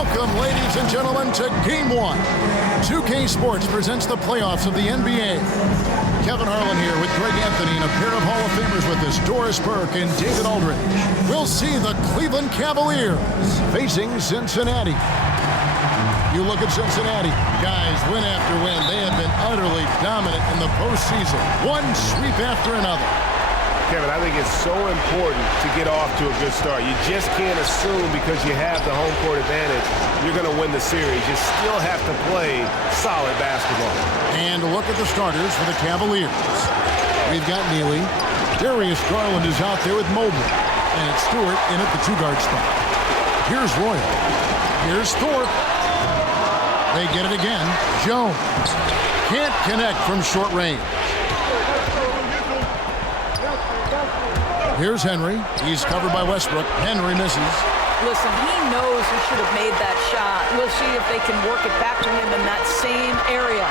Welcome, ladies and gentlemen, to Game 1. 2K Sports presents the playoffs of the NBA. Kevin Harlan here with Greg Anthony and a pair of Hall of Famers with us, Doris Burke and David Aldridge. We'll see the Cleveland Cavaliers facing Cincinnati. You look at Cincinnati, guys, win after win. They have been utterly dominant in the postseason. One sweep after another. Kevin, I think it's so important to get off to a good start. You just can't assume because you have the home court advantage you're going to win the series. You still have to play solid basketball. And look at the starters for the Cavaliers. We've got Neely. Darius Garland is out there with Mobley. And Stewart in at the two-guard spot. Here's Royal. Here's Thorpe. They get it again. Jones can't connect from short range. Here's Henry. He's covered by Westbrook. Henry misses. Listen, he knows he should have made that shot. We'll see if they can work it back to him in that same area.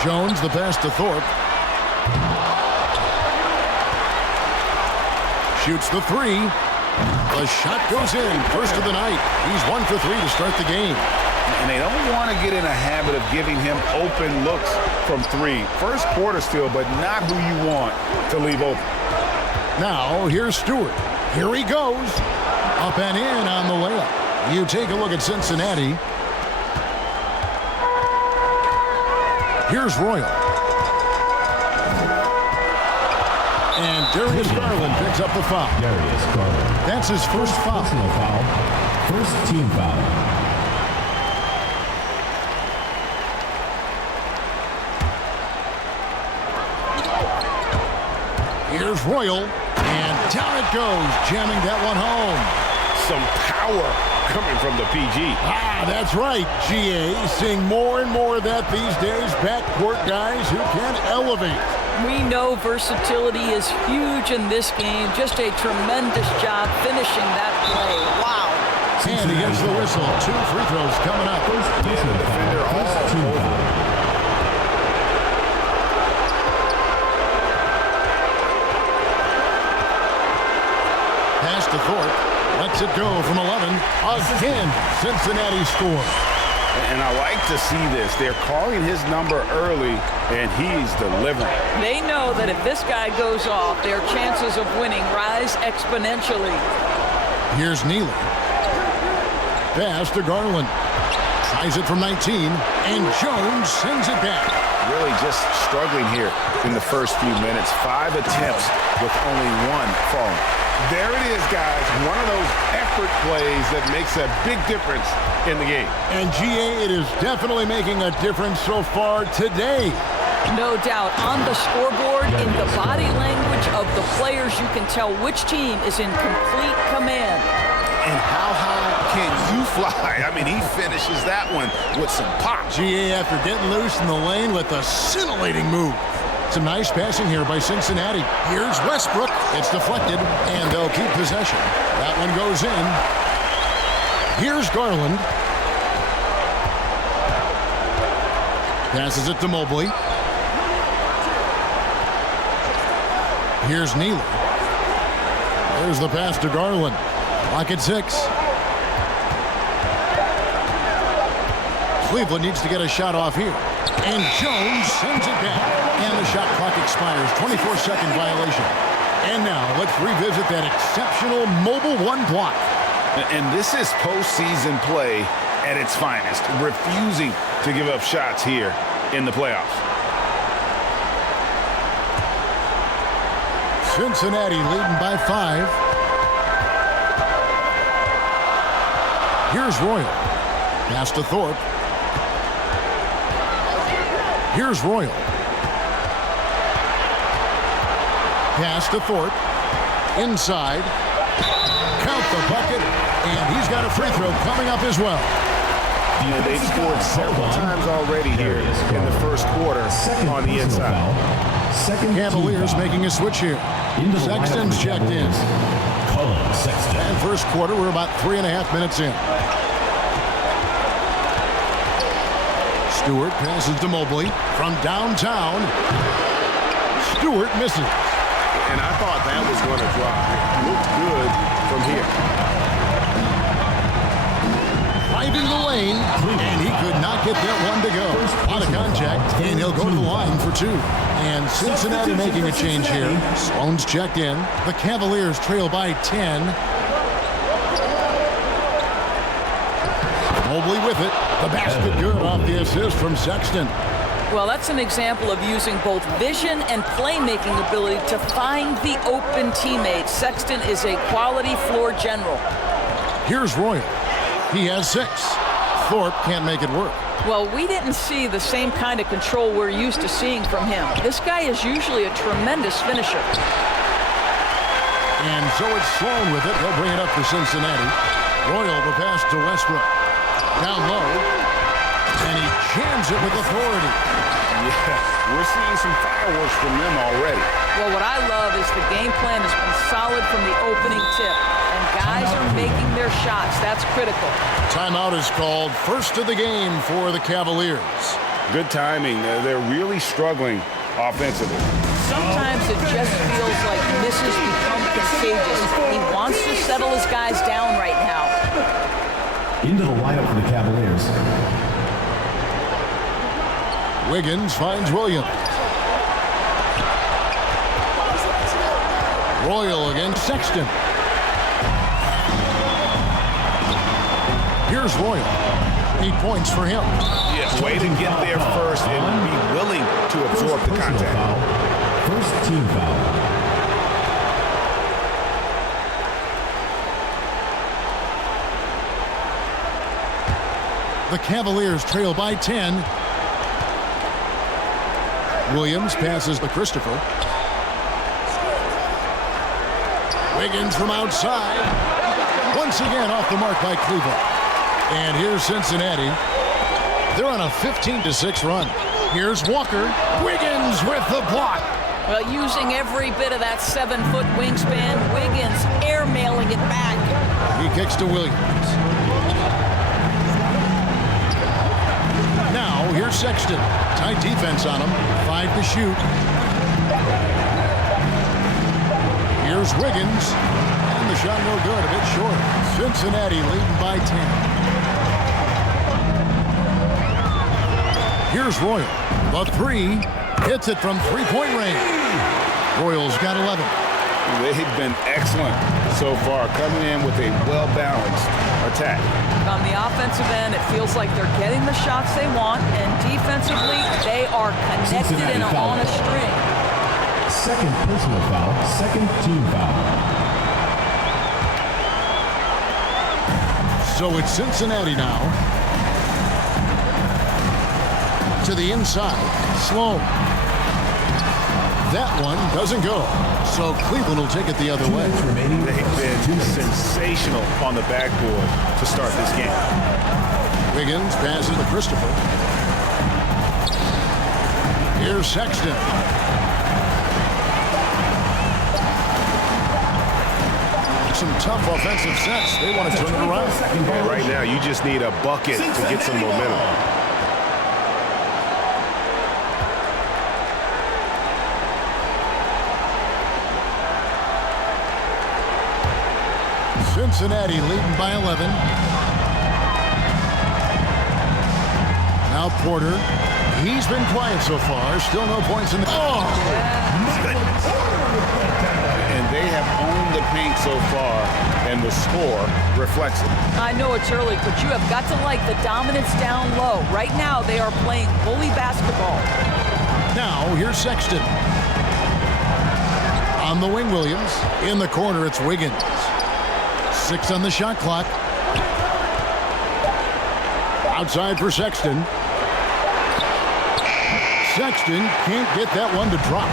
Jones, the pass to Thorpe. Shoots the three. The shot goes in. First of the night. He's 1 for 3 to start the game. And they don't want to get in a habit of giving him open looks from three. First quarter still, but not who you want to leave open. Now, here's Stewart. Here he goes. Up and in on the layup. You take a look at Cincinnati. Here's Royal. And Darius Garland picks up the foul. Darius Garland. That's his first foul. Personal foul. First team foul. Here's Royal, and down it goes, jamming that one home. Some power coming from the PG. That's right, GA. Seeing more and more of that these days. Backcourt guys who can elevate. We know versatility is huge in this game. Just a tremendous job finishing that play. Wow. And he gets the whistle. 2 free throws coming up. First team foul. Pass to Thorpe. Lets it go from 11. Again, Cincinnati scores. And I like to see this. They're calling his number early, and he's delivering. They know that if this guy goes off, their chances of winning rise exponentially. Here's Neely. Pass to Garland. Tries it from 19, and Jones sends it back. Really just struggling here in the first few minutes. 5 attempts with only 1 falling. There it is, guys. One of those effort plays that makes a big difference in the game. And GA, it is definitely making a difference so far today. No doubt. On the scoreboard, in the body language of the players, you can tell which team is in complete command. And how high can you fly? I mean, he finishes that one with some pop. GA, after getting loose in the lane with a scintillating move. Some nice passing here by Cincinnati. Here's Westbrook. It's deflected, and they'll keep possession. That one goes in. Here's Garland. Passes it to Mobley. Here's Neely. There's the pass to Garland. Clock at 6. Cleveland needs to get a shot off here. And Jones sends it back. And the shot clock expires. 24-second violation. And now let's revisit that exceptional Mobile 1 block. And this is postseason play at its finest. Refusing to give up shots here in the playoffs. Cincinnati leading by 5. Here's Royal. Pass to Thorpe. Here's Royal. Pass to Thorpe. Inside. Count the bucket. And he's got a free throw coming up as well. They've scored several times already here in the first quarter on the inside. Cavaliers making a switch here. Sexton's checked in. And first quarter, we're about 3.5 minutes in. Stewart passes to Mobley from downtown. Stewart misses. And I thought that was going to drop. It looked good from here. lane, and he could not get that one to go. Out of contact, and he'll go to the line for 2. And Cincinnati making a change here. Sloan's checked in. The Cavaliers trail by 10. Mobley with it. The basket good off the assist from Sexton. Well, that's an example of using both vision and playmaking ability to find the open teammate. Sexton is a quality floor general. Here's Royal. He has 6. Thorpe can't make it work. Well, we didn't see the same kind of control we're used to seeing from him. This guy is usually a tremendous finisher. And so it's Sloan with it. They'll bring it up for Cincinnati. Royal the pass to Westbrook. Down low. And he jams it with authority. Yeah, we're seeing some fireworks from them already. Well, what I love is the game plan has been solid from the opening tip. And guys are making their shots. That's critical. Timeout is called. First of the game for the Cavaliers. Good timing. They're really struggling offensively. Sometimes it just feels like misses become contagious. He wants to settle his guys down right now. Into the lineup for the Cavaliers. Wiggins finds Williams. Royal against Sexton. Here's Royal. 8 points for him. Yeah, way to get there first and be willing to absorb the contact. Foul. First team foul. The Cavaliers trail by 10. Williams passes to Christopher. Wiggins from outside. Once again off the mark by Cleveland. And here's Cincinnati. They're on a 15-6 run. Here's Walker. Wiggins with the block. Well, using every bit of that 7-foot wingspan, Wiggins airmailing it back. He kicks to Williams. Now, here's Sexton. Tight defense on him. 5 to shoot. Here's Wiggins. And the shot no good. A bit short. Cincinnati leading by 10. Here's Royal. The 3. Hits it from three-point range. Royal's got 11. They've been excellent so far, coming in with a well-balanced attack. On the offensive end, it feels like they're getting the shots they want, and defensively, they are connected and on a string. Second personal foul, second team foul. So it's Cincinnati now. To the inside. Sloan. That one doesn't go. So Cleveland will take it the other way. They've been sensational on the backboard to start this game. Wiggins passes to Christopher. Here's Sexton. Some tough offensive sets. They want to turn it around. And right now, you just need a bucket to get some momentum. Cincinnati leading by 11. Now Porter. He's been quiet so far. Still no points in the... Oh! And they have owned the paint so far, and the score reflects it. I know it's early, but you have got to like the dominance down low. Right now, they are playing bully basketball. Now, here's Sexton. On the wing, Williams. In the corner, it's Wiggins. 6 on the shot clock. Outside for Sexton. Sexton can't get that one to drop.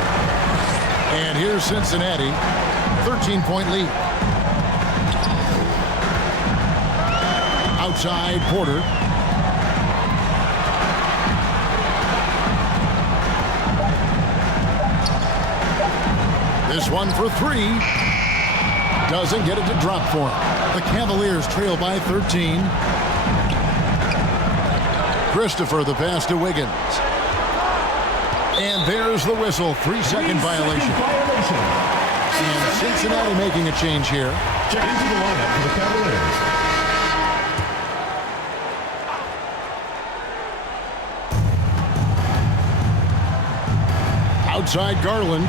And here's Cincinnati. 13-point lead. Outside, Porter. This one for 3. Doesn't get it to drop for him. The Cavaliers trail by 13. Christopher, the pass to Wiggins. And there's the whistle. 3-second violation. And Cincinnati making a change here. Check into the lineup for the Cavaliers. outside Garland.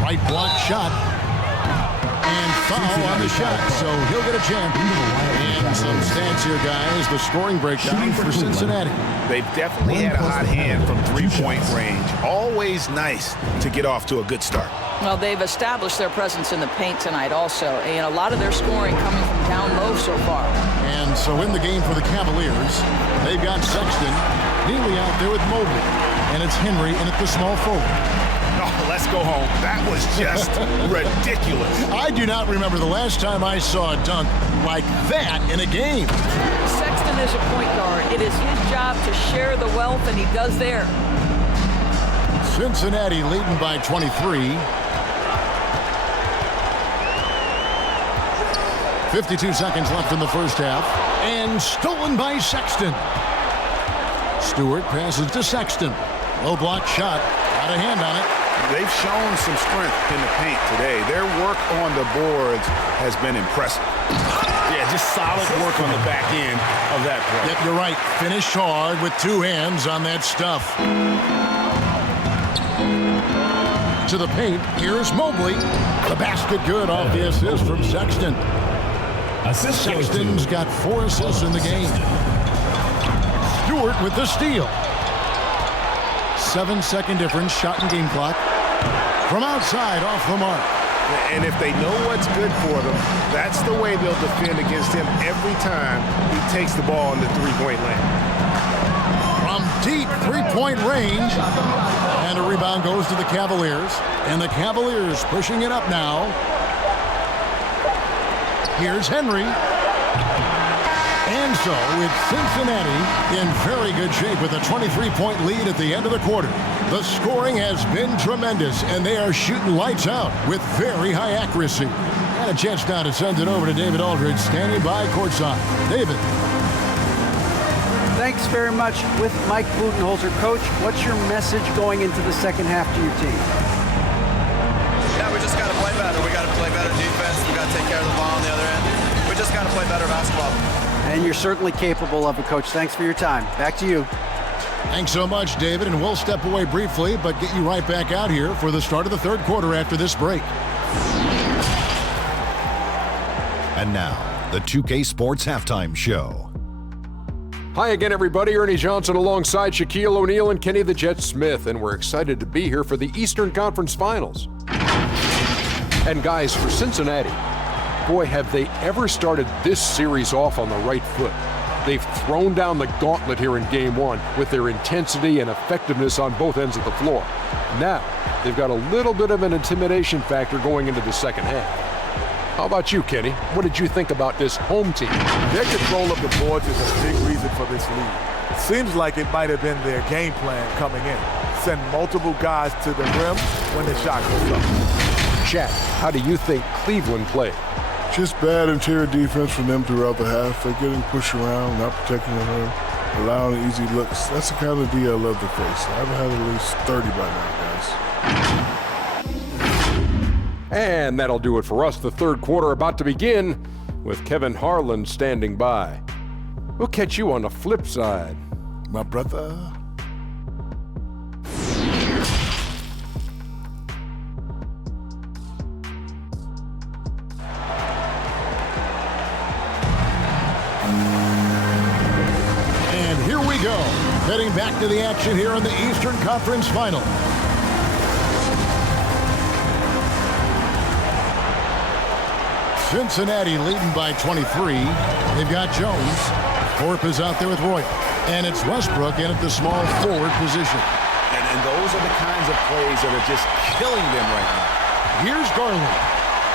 Right block shot. And foul on the shot, so he'll get a chance. And some stats here, guys. The scoring breakdown for Cincinnati. They've definitely had a hot hand from three-point range. Always nice to get off to a good start. Well, they've established their presence in the paint tonight also, and a lot of their scoring coming from down low so far. And so in the game for the Cavaliers, they've got Sexton, Neely out there with Mobley, and it's Henry in at the small forward. Oh, let's go home. That was just ridiculous. I do not remember the last time I saw a dunk like that in a game. Sexton is a point guard. It is his job to share the wealth, and he does there. Cincinnati leading by 23. 52 seconds left in the first half. And stolen by Sexton. Stewart passes to Sexton. Low block shot. Got a hand on it. They've shown some strength in the paint today. Their work on the boards has been impressive. Yeah, just solid work on the back end of that play. Yep, you're right. Finished hard with two hands on that stuff. To the paint. Here's Mobley. The basket good off the assist from Sexton. Sexton's got 4 assists in the game. Stewart with the steal. 7-second difference, shot and game clock. From outside, off the mark. And if they know what's good for them, that's the way they'll defend against him every time he takes the ball in the three-point lane. From deep three-point range. And a rebound goes to the Cavaliers. And the Cavaliers pushing it up now. Here's Henry. And so it's Cincinnati in very good shape with a 23-point lead at the end of the quarter. The scoring has been tremendous, and they are shooting lights out with very high accuracy. And a chance now to send it over to David Aldridge, standing by courtside. David. Thanks very much. With Mike Budenholzer. Coach, what's your message going into the second half to your team? Yeah, we just got to play better. We got to play better defense. We got to take care of the ball on the other end. We just got to play better basketball. And you're certainly capable of it, Coach. Thanks for your time. Back to you. Thanks so much, David. And we'll step away briefly, but get you right back out here for the start of the third quarter after this break. And now, the 2K Sports Halftime Show. Hi again, everybody. Ernie Johnson alongside Shaquille O'Neal and Kenny the Jet Smith, and we're excited to be here for the Eastern Conference Finals. And guys, for Cincinnati, boy, have they ever started this series off on the right foot. They've thrown down the gauntlet here in Game 1 with their intensity and effectiveness on both ends of the floor. Now, they've got a little bit of an intimidation factor going into the second half. How about you, Kenny? What did you think about this home team? Their control of the boards is a big reason for this lead. It seems like it might have been their game plan coming in. Send multiple guys to the rim when the shot goes up. Shaq, how do you think Cleveland played? Just bad interior defense from them throughout the half. They're getting pushed around, not protecting the rim, allowing easy looks. That's the kind of D I love to face. I've had at least 30 by now, guys. And that'll do it for us. The third quarter about to begin with Kevin Harlan standing by. We'll catch you on the flip side. My brother. And here we go. Heading back to the action here in the Eastern Conference Final. Cincinnati leading by 23. They've got Jones. Thorpe is out there with Roy. And it's Westbrook in at the small forward position. And those are the kinds of plays that are just killing them right now. Here's Garland.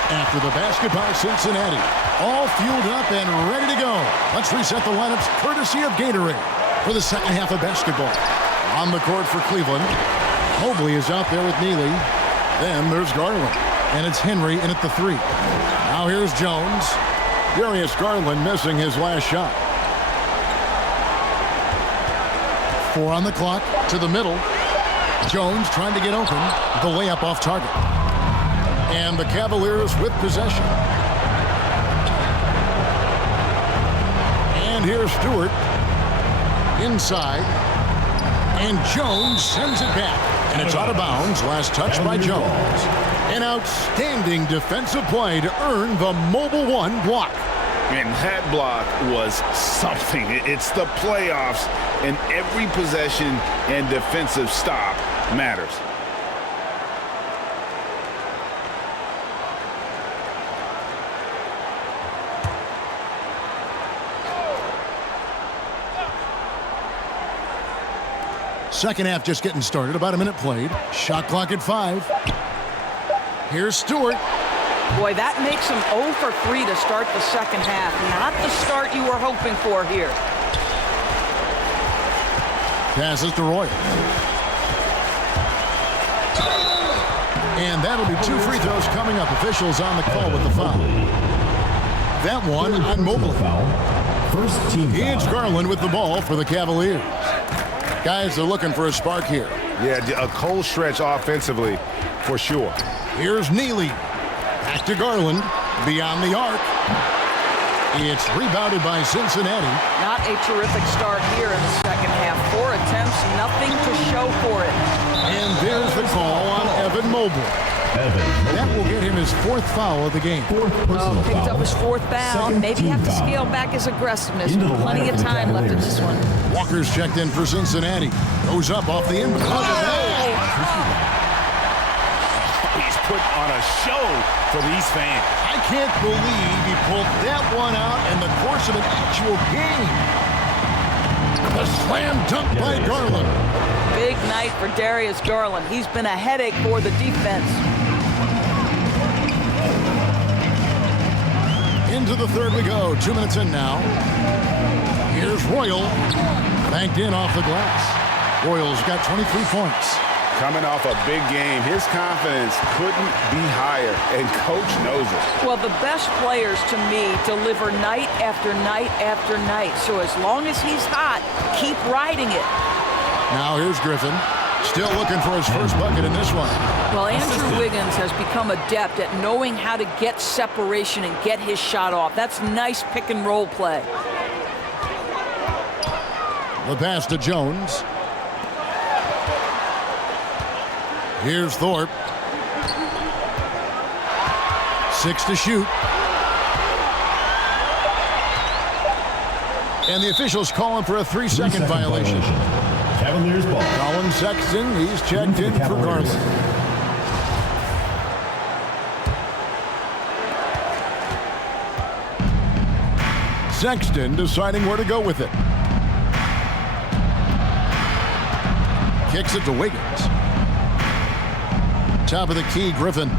After the basket by Cincinnati. All fueled up and ready to go. Let's reset the lineups courtesy of Gatorade for the second half of basketball. On the court for Cleveland. Mobley is out there with Neely. Then there's Garland. And it's Henry in at the 3. Now here's Jones. Darius Garland missing his last shot. 4 on the clock to the middle. Jones trying to get open. The layup off target. And the Cavaliers with possession. And here's Stewart. Inside. And Jones sends it back. And it's out of bounds. Last touch by Jones. An outstanding defensive play to earn the Mobile One block. And that block was something. It's the playoffs, and every possession and defensive stop matters. Second half just getting started. About a minute played. Shot clock at 5. Here's Stewart. Boy, that makes him 0 for 3 to start the second half. Not the start you were hoping for here. Passes to Roy. And that'll be 2 free throws coming up. Officials on the call with the foul. That one on Mobley. First team foul. It's Garland with the ball for the Cavaliers. Guys are looking for a spark here. Yeah, a cold stretch offensively for sure. Here's Neely. Back to Garland. Beyond the arc. It's rebounded by Cincinnati. Not a terrific start here in the second half. 4 attempts, nothing to show for it. And there's the call on Evan Mobley. That will get him his 4th foul of the game. Picked up his 4th foul. Maybe have to scale back his aggressiveness. Plenty of time left in this one. Walker's checked in for Cincinnati. Goes up off the inbound. He's put on a show for these fans. I can't believe he pulled that one out in the course of an actual game. The slam dunk by Garland. Big night for Darius Garland. He's been a headache for the defense. Into the third we go. 2 minutes in now. Here's Royal. Banked in off the glass. Royal's got 23 points. Coming off a big game, his confidence couldn't be higher, and coach knows it. Well, the best players, to me, deliver night after night after night. So as long as he's hot, keep riding it. Now here's Griffin. Still looking for his first bucket in this one. Well, Andrew Wiggins has become adept at knowing how to get separation and get his shot off. That's nice pick and roll play. The pass to Jones. Here's Thorpe. 6 to shoot. And the officials calling for a 3-second violation. Cavaliers ball. Colin Sexton, he's checked in for Garland. Sexton deciding where to go with it. Kicks it to Wiggins. Top of the key, Griffin.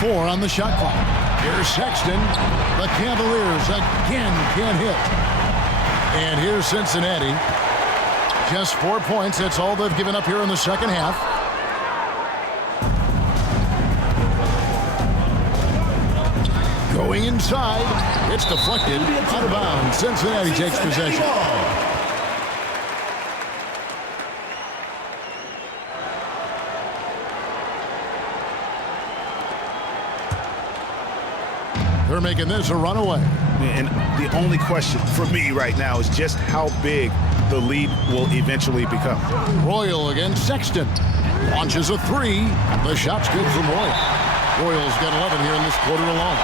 4 on the shot clock. Here's Sexton. The Cavaliers again can't hit. And here's Cincinnati. Just 4 points. That's all they've given up here in the second half. Going inside. It's deflected. Out of bounds. Cincinnati takes possession. They're making this a runaway. And the only question for me right now is just how big the lead will eventually become. Royal against Sexton. Launches a 3. The shot's good from Royal. Royal's got 11 here in this quarter alone.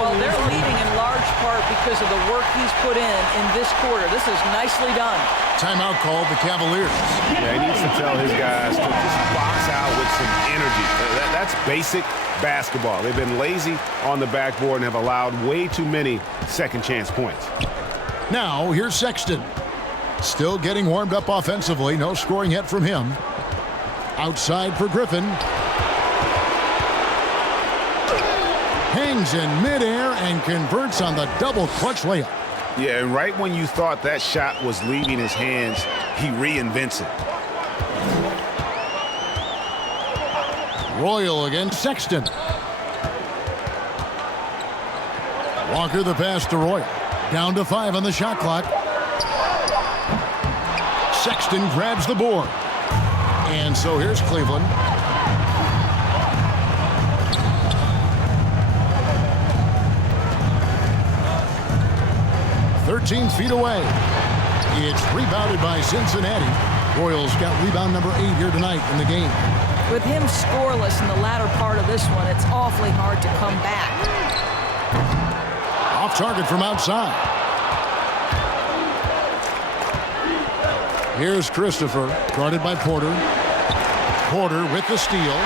Well, they're leading in large part because of the work he's put in this quarter. This is nicely done. Timeout called the Cavaliers. Yeah, he needs to tell his guys to just box out with some energy. That's basic basketball. They've been lazy on the backboard and have allowed way too many second chance points. Now, here's Sexton. Still getting warmed up offensively. No scoring yet from him. Outside for Griffin. Hangs in midair and converts on the double clutch layup. Yeah, and right when you thought that shot was leaving his hands, he reinvents it. Royal against Sexton. Walker the pass to Royal. Down to 5 on the shot clock. Sexton grabs the board. And so here's Cleveland. 13 feet away. It's rebounded by Cincinnati. Royals got rebound number 8 here tonight in the game. With him scoreless in the latter part of this one, it's awfully hard to come back. Off target from outside. Here's Christopher, guarded by Porter. Porter with the steal.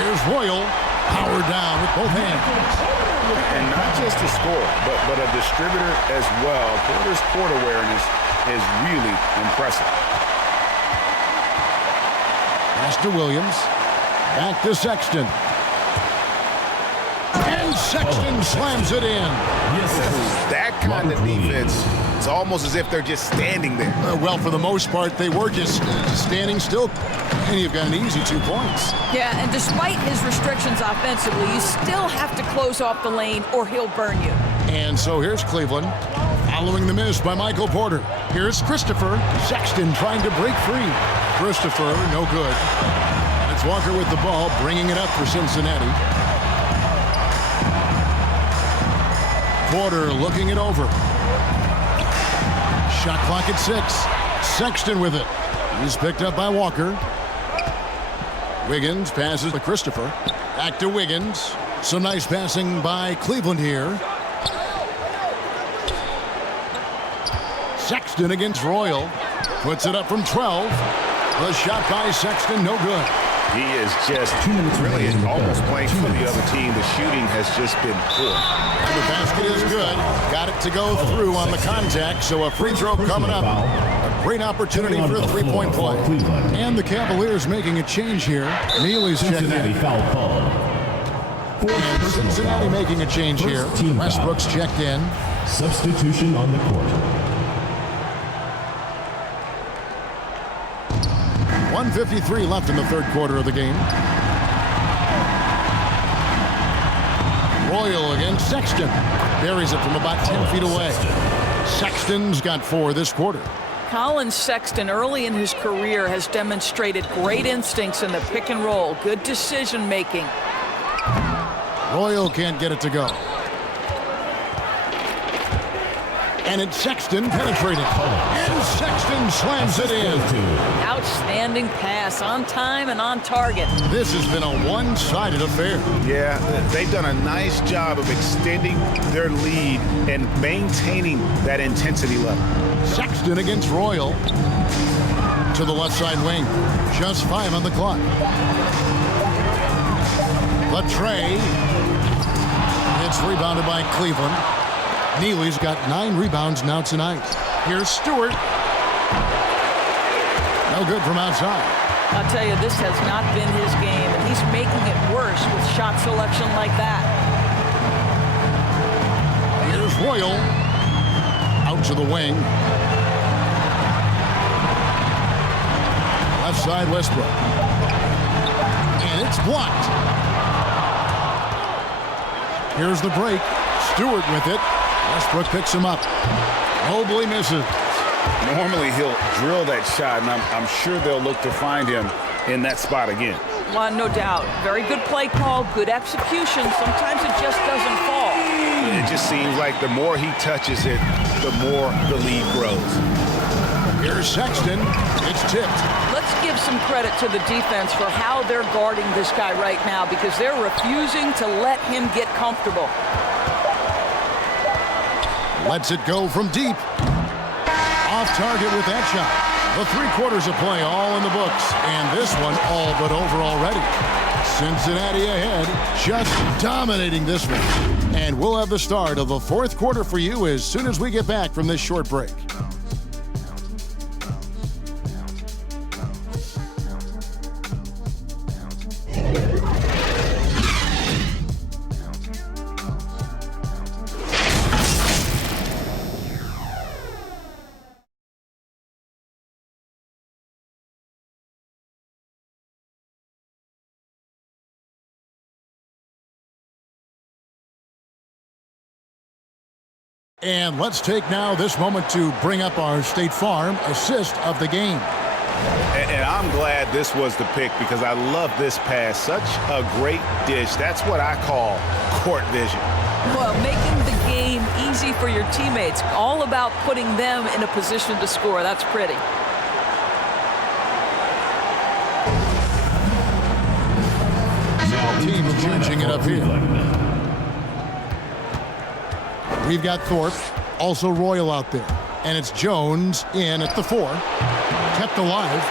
Here's Royal, powered down with both hands. And not just a scorer, but a distributor as well. Porter's court awareness is really impressive. Pass to Williams. Back to Sexton. And Sexton slams it in. That kind of defense, it's almost as if they're just standing there. Well, for the most part, they were just standing still. And you've got an easy 2 points. Yeah, and despite his restrictions offensively, you still have to close off the lane or he'll burn you. And so here's Cleveland, following the miss by Michael Porter. Here's Christopher. Sexton trying to break free. Christopher, no good. And it's Walker with the ball, bringing it up for Cincinnati. Porter looking it over. Shot clock at 6. Sexton with it. He's picked up by Walker. Wiggins passes to Christopher. Back to Wiggins. Some nice passing by Cleveland here. Sexton against Royal. Puts it up from 12. The shot by Sexton, no good. He is just really almost playing for the other team. The shooting has just been poor. And the basket is good. Got it to go through on the contact, so a free throw coming up. A great opportunity for a three-point play. And the Cavaliers making a change here. Neely's checking in. And Cincinnati making a change here. Westbrook's checked in. Substitution on the court. 1:53 left in the third quarter of the game. Royal against Sexton. Buries it from about 10 feet away. Sexton's got 4 this quarter. Colin Sexton, early in his career, has demonstrated great instincts in the pick and roll. Good decision making. Royal can't get it to go. And it's Sexton penetrating. And Sexton slams it in. Outstanding pass, on time and on target. This has been a one-sided affair. Yeah, they've done a nice job of extending their lead and maintaining that intensity level. Sexton against Royal. To the left side wing. Just 5 on the clock. Latre. It's rebounded by Cleveland. Neely's got 9 rebounds now tonight. Here's Stewart. No good from outside. I'll tell you, this has not been his game, and he's making it worse with shot selection like that. Here's Royal. Out to the wing. Left side, Westbrook. And it's blocked. Here's the break. Stewart with it. Westbrook picks him up. Mobley misses. Normally he'll drill that shot, and I'm sure they'll look to find him in that spot again. Well, no doubt. Very good play call, good execution. Sometimes it just doesn't fall. It just seems like the more he touches it, the more the lead grows. Here's Sexton. It's tipped. Let's give some credit to the defense for how they're guarding this guy right now, because they're refusing to let him get comfortable. Lets it go from deep. Off target with that shot. The 3 quarters of play all in the books. And this one all but over already. Cincinnati ahead, just dominating this one. And we'll have the start of the 4th quarter for you as soon as we get back from this short break. And let's take now this moment to bring up our State Farm assist of the game. And I'm glad this was the pick because I love this pass. Such a great dish. That's what I call court vision. Well, making the game easy for your teammates. All about putting them in a position to score. That's pretty. Teams changing it up here. We've got Thorpe, also Royal out there. And it's Jones in at the 4. Kept alive.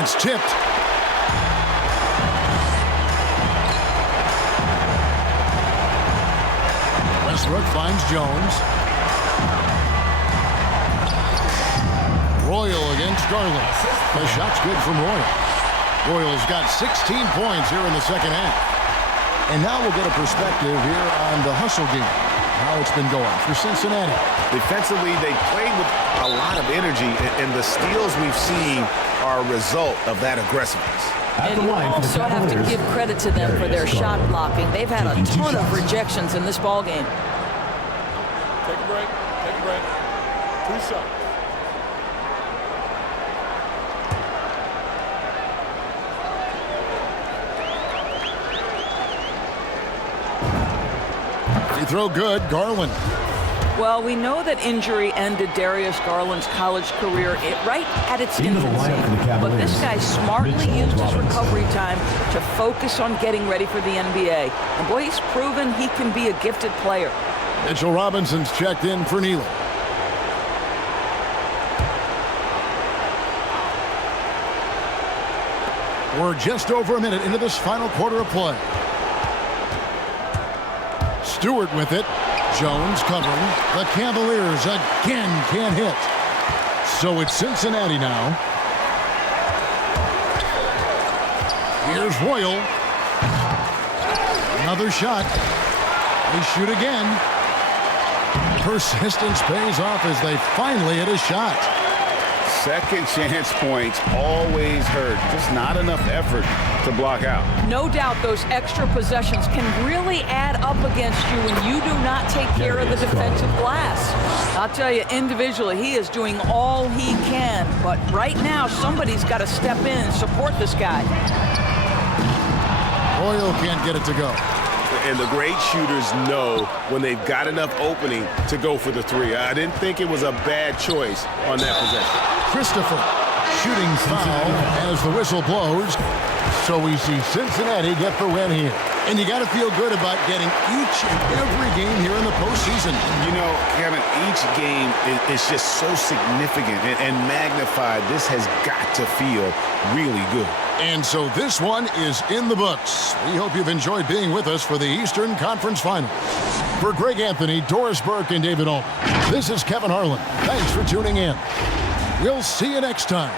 It's tipped. Westbrook finds Jones. Royal against Garland. The shot's good from Royal. Royal's got 16 points here in the second half. And now we'll get a perspective here on the hustle game. How it's been going for Cincinnati. Defensively, they played with a lot of energy, and the steals we've seen are a result of that aggressiveness. And you also have to give credit to them for their shot blocking. They've had a ton of rejections in this ball game. Take a break. Take a break. 2 shots. Free throw good. Garland. Well, we know that injury ended Darius Garland's college career right at its infancy. But this guy smartly used his recovery time to focus on getting ready for the NBA. And boy, he's proven he can be a gifted player. Mitchell Robinson's checked in for Neely. We're just over a minute into this final quarter of play. Stewart with it. Jones covering. The Cavaliers again can't hit. So it's Cincinnati now. Here's Royal. Another shot. They shoot again. Persistence pays off as they finally hit a shot. Second chance points always hurt. Just not enough effort to block out. No doubt those extra possessions can really add up against you when you do not take care of the defensive glass. I'll tell you, individually, he is doing all he can. But right now, somebody's got to step in and support this guy. Royal can't get it to go. And the great shooters know when they've got enough opening to go for the 3. I didn't think it was a bad choice on that possession. Christopher shooting foul as the whistle blows. So we see Cincinnati get the win here. And you got to feel good about getting each and every game here in the postseason. You know, Kevin, each game is just so significant and magnified. This has got to feel really good. And so this one is in the books. We hope you've enjoyed being with us for the Eastern Conference Finals. For Greg Anthony, Doris Burke, and David Aldridge, this is Kevin Harlan. Thanks for tuning in. We'll see you next time